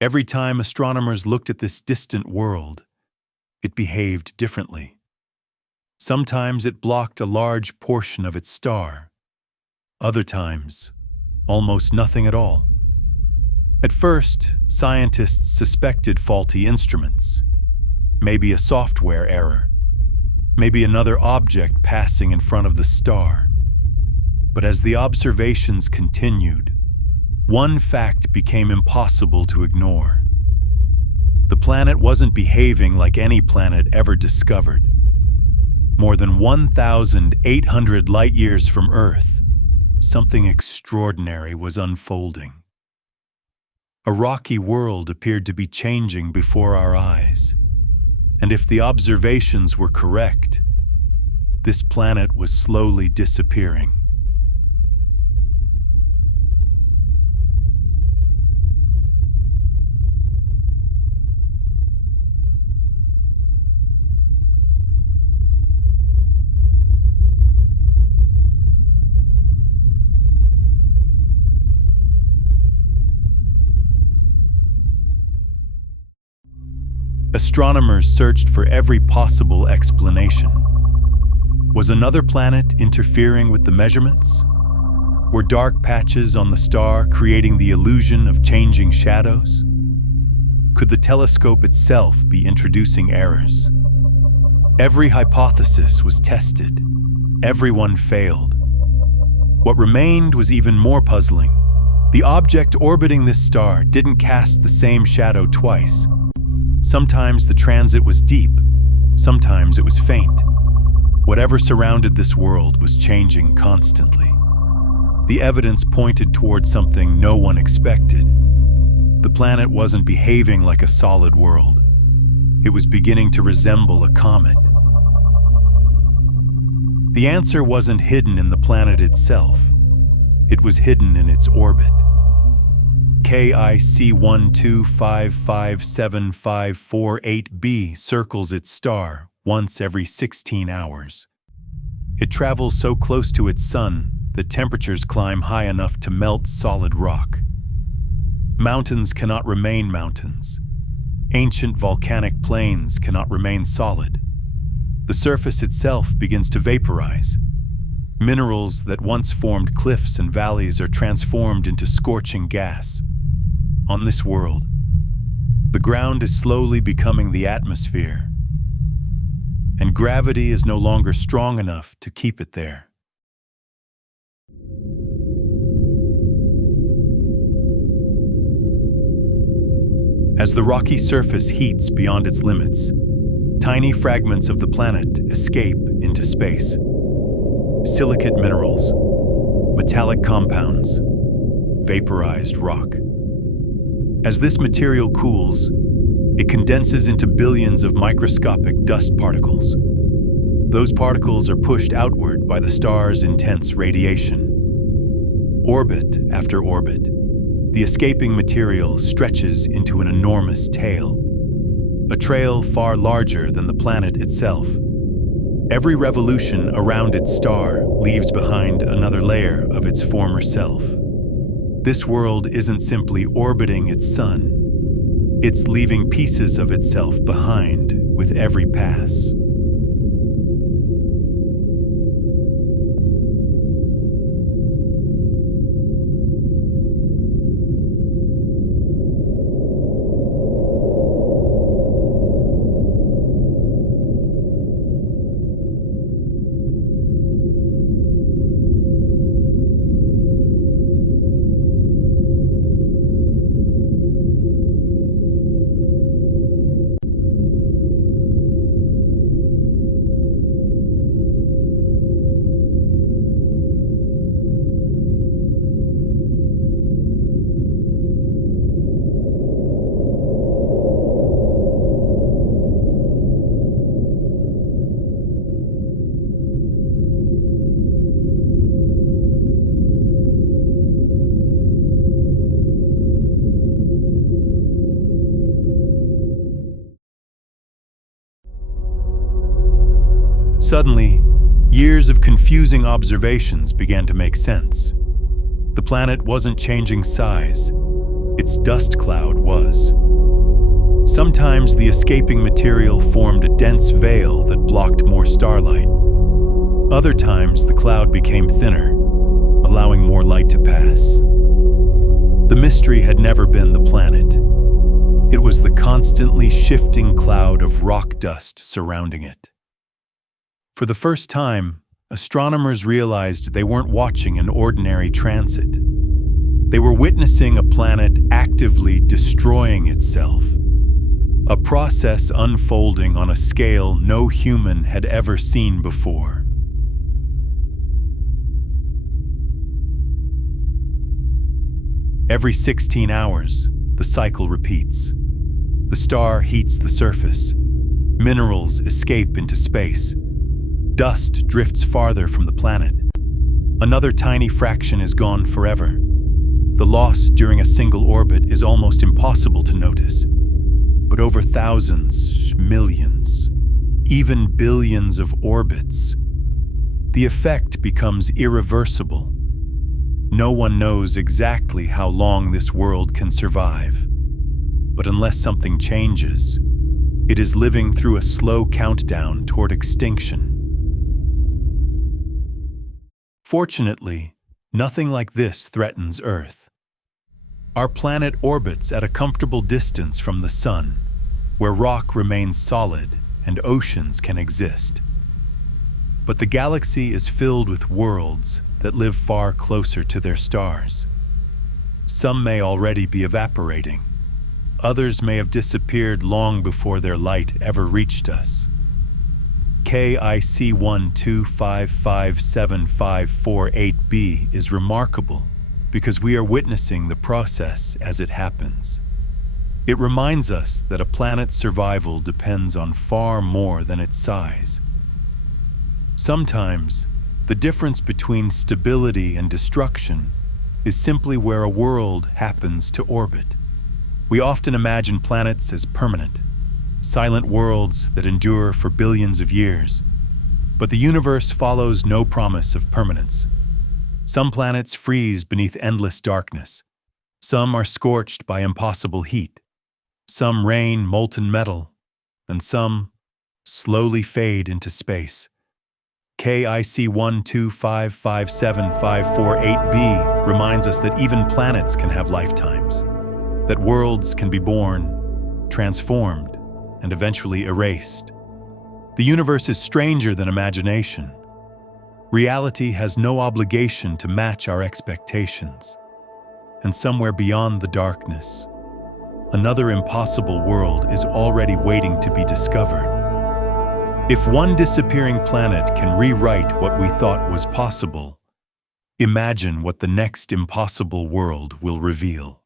Every time astronomers looked at this distant world, it behaved differently. Sometimes it blocked a large portion of its star. Other times, almost nothing at all. At first, scientists suspected faulty instruments, maybe a software error, maybe another object passing in front of the star. But as the observations continued, one fact became impossible to ignore. The planet wasn't behaving like any planet ever discovered. More than 1,800 light-years from Earth, something extraordinary was unfolding. A rocky world appeared to be changing before our eyes. And if the observations were correct, this planet was slowly disappearing. Astronomers searched for every possible explanation. Was another planet interfering with the measurements? Were dark patches on the star creating the illusion of changing shadows? Could the telescope itself be introducing errors? Every hypothesis was tested. Everyone failed. What remained was even more puzzling. The object orbiting this star didn't cast the same shadow twice. Sometimes the transit was deep, sometimes it was faint. Whatever surrounded this world was changing constantly. The evidence pointed toward something no one expected. The planet wasn't behaving like a solid world. It was beginning to resemble a comet. The answer wasn't hidden in the planet itself. It was hidden in its orbit. KIC 125575548b circles its star once every 16 hours. It travels so close to its sun that temperatures climb high enough to melt solid rock. Mountains cannot remain mountains. Ancient volcanic plains cannot remain solid. The surface itself begins to vaporize. Minerals that once formed cliffs and valleys are transformed into scorching gas. On this world, the ground is slowly becoming the atmosphere, and gravity is no longer strong enough to keep it there. As the rocky surface heats beyond its limits, tiny fragments of the planet escape into space. Silicate minerals, metallic compounds, vaporized rock. As this material cools, it condenses into billions of microscopic dust particles. Those particles are pushed outward by the star's intense radiation. Orbit after orbit, the escaping material stretches into an enormous tail, a trail far larger than the planet itself. Every revolution around its star leaves behind another layer of its former self. This world isn't simply orbiting its sun. It's leaving pieces of itself behind with every pass. Suddenly, years of confusing observations began to make sense. The planet wasn't changing size. its dust cloud was. Sometimes the escaping material formed a dense veil that blocked more starlight. Other times the cloud became thinner, allowing more light to pass. The mystery had never been the planet. It was the constantly shifting cloud of rock dust surrounding it. For the first time, astronomers realized they weren't watching an ordinary transit. They were witnessing a planet actively destroying itself, a process unfolding on a scale no human had ever seen before. Every 16 hours, the cycle repeats. The star heats the surface. Minerals escape into space. Dust drifts farther from the planet. Another tiny fraction is gone forever. The loss during a single orbit is almost impossible to notice. But over thousands, millions, even billions of orbits, the effect becomes irreversible. No one knows exactly how long this world can survive. But unless something changes, it is living through a slow countdown toward extinction. Fortunately, nothing like this threatens Earth. Our planet orbits at a comfortable distance from the Sun, where rock remains solid and oceans can exist. But the galaxy is filled with worlds that live far closer to their stars. Some may already be evaporating. Others may have disappeared long before their light ever reached us. KIC 125575548b is remarkable because we are witnessing the process as it happens. It reminds us that a planet's survival depends on far more than its size. Sometimes, the difference between stability and destruction is simply where a world happens to orbit. We often imagine planets as permanent, silent worlds that endure for billions of years. But the universe follows no promise of permanence. Some planets freeze beneath endless darkness. Some are scorched by impossible heat. Some rain molten metal, and some slowly fade into space. KIC 125575548b reminds us that even planets can have lifetimes, that worlds can be born, transformed, and eventually erased. The universe is stranger than imagination. Reality has no obligation to match our expectations. And somewhere beyond the darkness, another impossible world is already waiting to be discovered. If one disappearing planet can rewrite what we thought was possible, imagine what the next impossible world will reveal.